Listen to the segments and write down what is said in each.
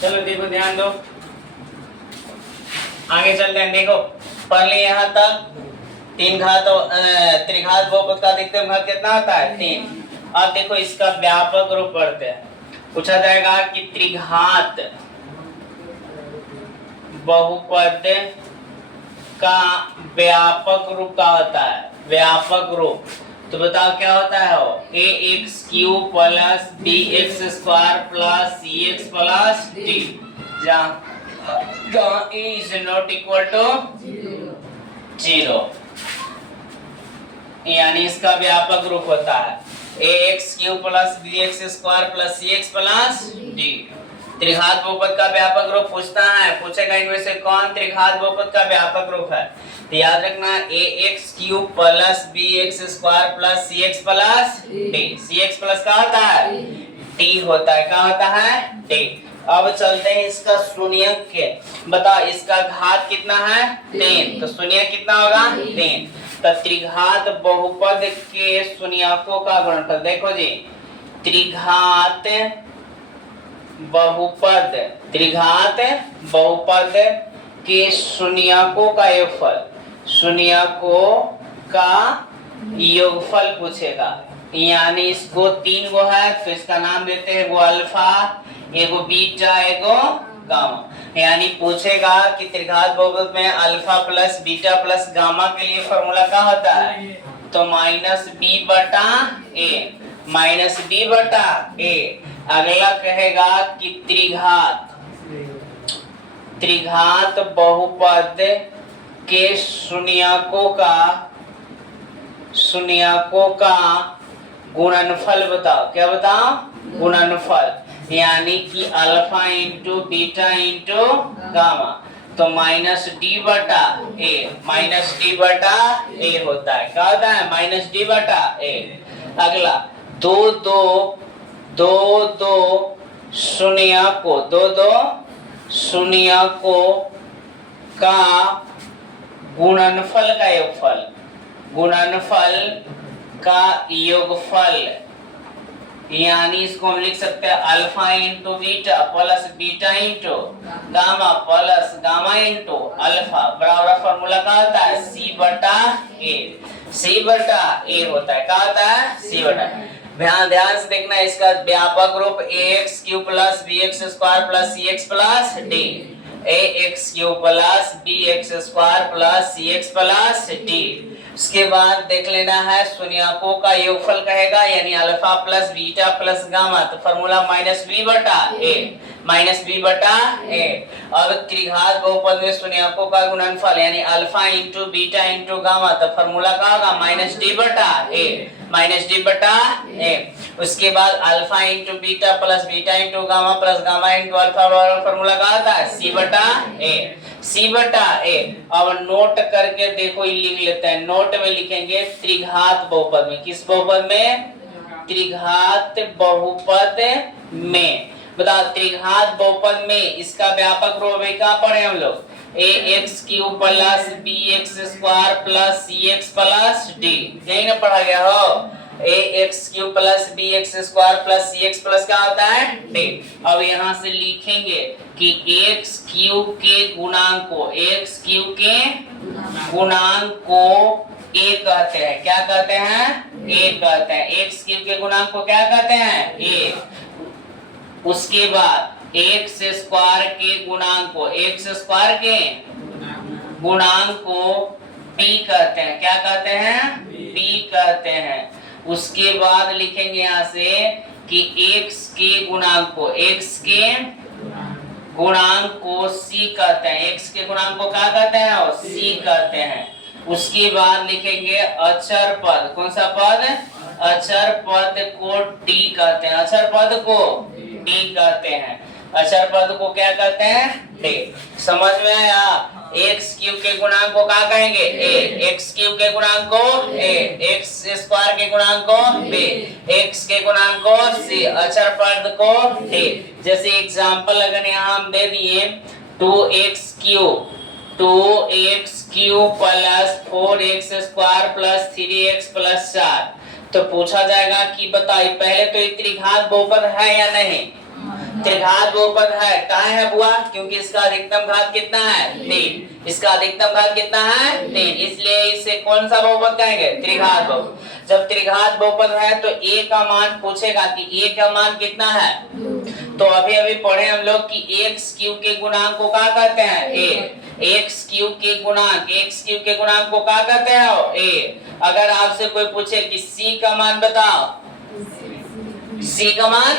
चलो देखो, ध्यान दो, आगे चलते हैं। देखो पढ़ लिए यहाँ तक। तीन घात त्रिघात बहुपद का अधिकतम घात कितना होता है? 3। अब देखो इसका व्यापक रूप पढ़ते हैं। पूछा जाएगा कि त्रिघात बहुपद का व्यापक रूप क्या होता है? व्यापक रूप तो बताओ क्या होता है? वो ax³ plus bx² plus cx plus d, जहाँ a is not equal to 0, यानी इसका व्यापक रूप होता है ax³ plus bx² plus cx plus d। त्रिघात बहुपद का व्यापक रूप पूछता है, पूछेगा इनमें से कौन त्रिघात बहुपद का व्यापक रूप है? तो याद रखना ax³ plus bx² plus cx plus d। cx plus क्या होता है? d होता है। क्या होता है? d। अब चलते हैं इसका शून्यक के। बताओ इसका घात कितना है? 3। तो शून्यक कितना होगा? 3। तो त्रिघात बहुपद के शून्यकों का गुणनफल देखो जी, त्रिघात बहुपद के शून्यकों का योगफल, शून्यकों का योगफल पूछेगा। यानी इसको 3 गो है तो इसका नाम देते हैं, एगो अल्फा, एगो बीटा, एगो गामा। यानी पूछेगा कि त्रिघात बहुपद में alpha plus beta plus gamma के लिए फॉर्मूला क्या होता है? तो -b/a। अगला कहेगा कि त्रिघात बहुपद के शून्यकों का गुणनफल बताओ। क्या बताओ? गुणनफल। यानी कि alpha into beta into gamma, तो -d/a होता है। क्या होता है? -d/a। अगला दो शून्यकों का गुणनफल का योगफल, यानी इसको हम लिख सकते हैं alpha into beta plus beta into gamma plus gamma into alpha बराबर फॉर्मूला क्या होता है? c/a होता है। क्या होता है? c/a। ध्यान से देखना, इसका व्यापक रूप ax³ plus bx² plus cx plus d, ax³ plus bx² plus cx plus d। उसके बाद देख लेना है शून्यकों का योगफल कहेगा, यानी alpha plus beta plus gamma, तो फॉर्मूला -b/a। अब त्रिघात बहुपद में शून्यकों का गुणनफल यानी alpha into beta into gamma, तो फॉर्मूला क्या होगा? -d/a। उसके बाद alpha into beta plus beta into gamma plus gamma into alpha बराबर फॉर्मूला क्या होता है? c/a। अब नोट करके देखो, ये लिख लेते हैं। नोट में लिखेंगे त्रिघात बहुपद में। किस बहुपद में? त्रिघात बहुपद में। बताओ त्रिघात बहुपद में इसका व्यापक रूप क्या पढ़े हम लोग? ax³ plus bx² plus cx plus d, यही ना पढ़ा गया हो? ax³ plus bx² plus cx plus क्या होता है? d। अब यहाँ से लिखेंगे कि x³ के गुणांक को a कहते हैं। क्या कहते हैं? a कहते हैं। x³ के गुणांक को क्या कहते हैं? a। उसके बाद x² के गुणांक को b कहते हैं। क्या कहते हैं? b कहते हैं। उसके बाद लिखेंगे यहाँ से कि x के गुणांक को c कहते हैं। x के गुणांक को क्या कहते हैं? c कहते हैं। उसके बाद लिखेंगे अचर पद। कौन सा पद? अचर पद को d कहते हैं। अचर पद को d कहते हैं। अचर पद को क्या कहते हैं? d। समझ में आया? x³ के गुणांक को क्या कहेंगे? a। x³ के गुणांक को a, x² के गुणांक को b, x के गुणांक को c, अचर पद को d। जैसे एग्जांपल अगर यहाँ हम दे दिए 2x³ plus 4x² plus 3x plus 4, तो पूछा जाएगा कि बताइए पहले तो त्रिघात बहुपद है या नहीं? त्रिघात बहुपद है, कहाँ है बुआ? क्योंकि इसका अधिकतम घात कितना है? 3। इसका अधिकतम घात कितना है? 3, इसलिए इसे कौन सा बहुपद कहेंगे? त्रिघात बहुपद। जब त्रिघात बहुपद है तो a का मान पूछेगा कि a का मान कितना है। तो अभी अभी पढ़े हम लोग कि x क्यूब के गुणांक को क्या कहते हैं? a। x क्यूब के गुणांक को क्या कहते हैं? a। अगर आपसे कोई पूछे कि c का मान बताओ, c का मान,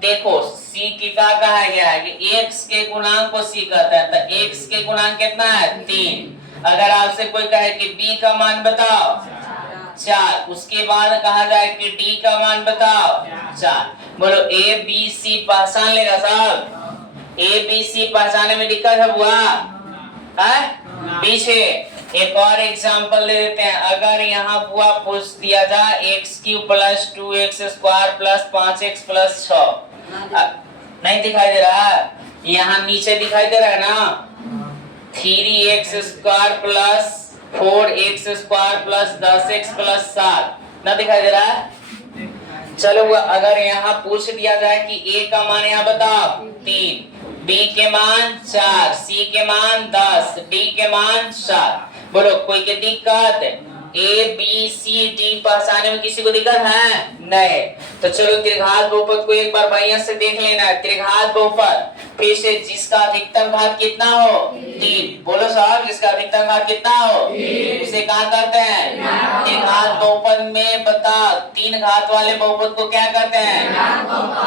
देखो c की क्या कहा गया है कि x के गुणांक को c कहते हैं, तो x के गुणांक कितना है? 3। अगर आपसे कोई कहे कि b का मान बताओ 4, उसके बाद कहा जाए कि d का मान बताओ 4। बोलो a b c पहचान लेगा साहब? a b c पहचाने में दिक्कत है बुआ? है पीछे एक और एग्जांपल दे देते हैं। अगर यहाँ बुआ पूछ दिया जाए x cube plus 2x square plus 5x plus 6, नहीं दिखाई दे रहा है? यहाँ नीचे दिखाई दे रहा है ना? 3x square plus 4x square plus 10x plus 7 ना दिखाई दे रहा है? चलो अगर यहाँ पूछ दिया जाए कि a का मान यहाँ बताओ 3, b के मान 4, c के मान 10, d के मान 7, बोलो कोई की दिक्कत? ए बी सी डी पहचाने में किसी को दिक्कत है? नहीं। तो चलो त्रिघात बहुपद को एक बार बढ़िया से देख लेना है। त्रिघात बहुपद फिर से जिसका अधिकतम घात कितना हो? 3। बोलो साहब, जिसका अधिकतम घात कितना हो? उसे कहा करते हैं? त्रिघात बहुपद में बता 3 घात वाले बहुपद को क्या कहते हैं?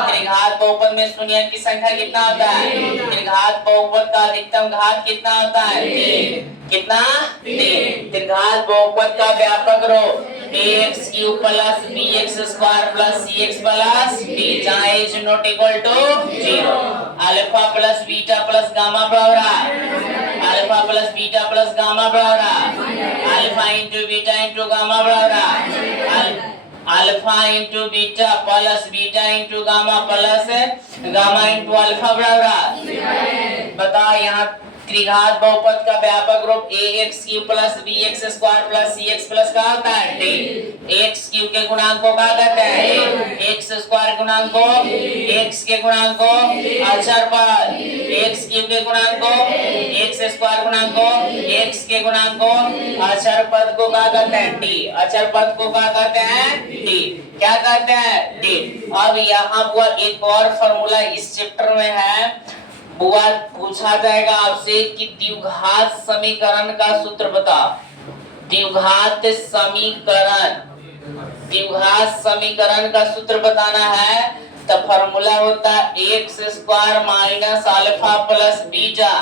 त्रिघात बहुपद में शून्य की संख्या कितना होता है? त्रिघात बहुपद का अधिकतम घात कितना होता है? 3। कितना? 3। त्रिघात बहुपद का व्यापक रूप ax cube plus bx square plus cx plus d, जहाँ h not equal to 0। Alpha plus beta plus gamma बराबर alpha plus beta plus gamma बराबर alpha into beta into gamma बराबर alpha into beta into gamma plus gamma into alpha बराबर। बता यहाँ त्रिघात बहुपद का व्यापक रूप ax cube plus bx square plus cx plus का होता है d। x क्यूब के गुणांक को क्या कहते हैं? x स्क्वायर गुणांक को, x के गुणांक को अचर पद, x क्यूब के गुणांक को, x स्क्वायर गुणांक को, x के गुणांक को अचर पद को क्या कहते हैं? d। अचर पद को क्या कहते हैं? d। क्या कहते हैं? d। अब यहाँ पर एक और फॉर्मूला इस चैप्टर में है, बुआ पूछा जाएगा आपसे कि द्विघात समीकरण का सूत्र बता। द्विघात समीकरण का सूत्र बताना है। तो फॉर्मूला होता है x square minus alpha plus beta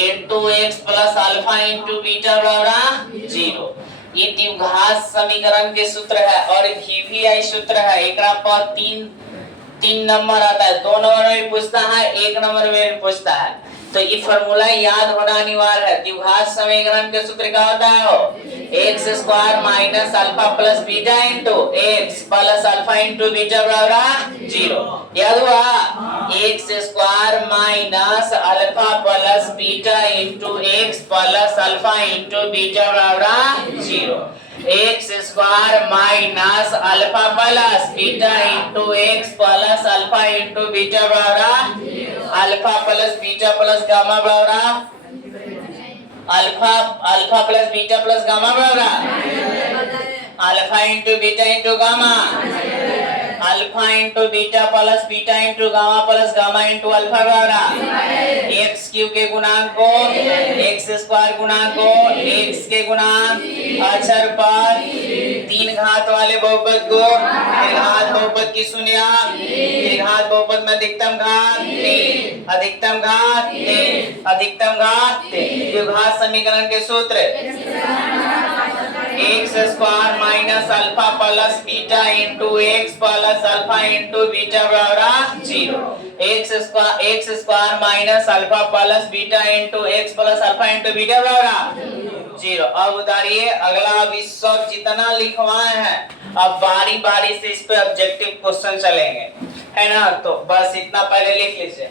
into x plus alpha into beta बराबर 0। ये द्विघात समीकरण के सूत्र है और VVI सूत्र है। एक पर 3 नंबर आता है, 2 नंबर में भी पूछता है, 1 नंबर में भी पूछता है। तो ये फॉर्मूला याद होना अनिवार्य है। द्विघात समीकरण के सूत्र क्या होता है? X square minus alpha plus beta into x plus alpha into beta बराबर 0। याद हुआ? X square minus alpha plus beta into x plus alpha into beta बराबर 0। X square minus alpha plus beta into x plus alpha into beta बराबर alpha plus beta plus gamma बराबर alpha plus beta plus gamma बराबर alpha into beta into gamma alpha into beta plus beta into gamma into alpha बराबर x cube के गुणांक को, x square गुणांक को, x के गुणांक अचर पद 3 घात वाले बहुपद को त्रिघात बहुपद की शून्य, त्रिघात बहुपद में अधिकतम घात 3, अधिकतम घात 3, अधिकतम घात 3। द्विघात समीकरण के सूत्र x square minus alpha plus beta into x plus alpha into beta बराबर 0। X square minus alpha plus beta into x plus alpha into beta बराबर 0। अब उतारिए अगला। अब इस सब जितना लिखवाए हैं अब बारी बारी से इस पे ऑब्जेक्टिव क्वेश्चन चलेंगे, है ना? तो बस इतना पहले लिख लीजिए।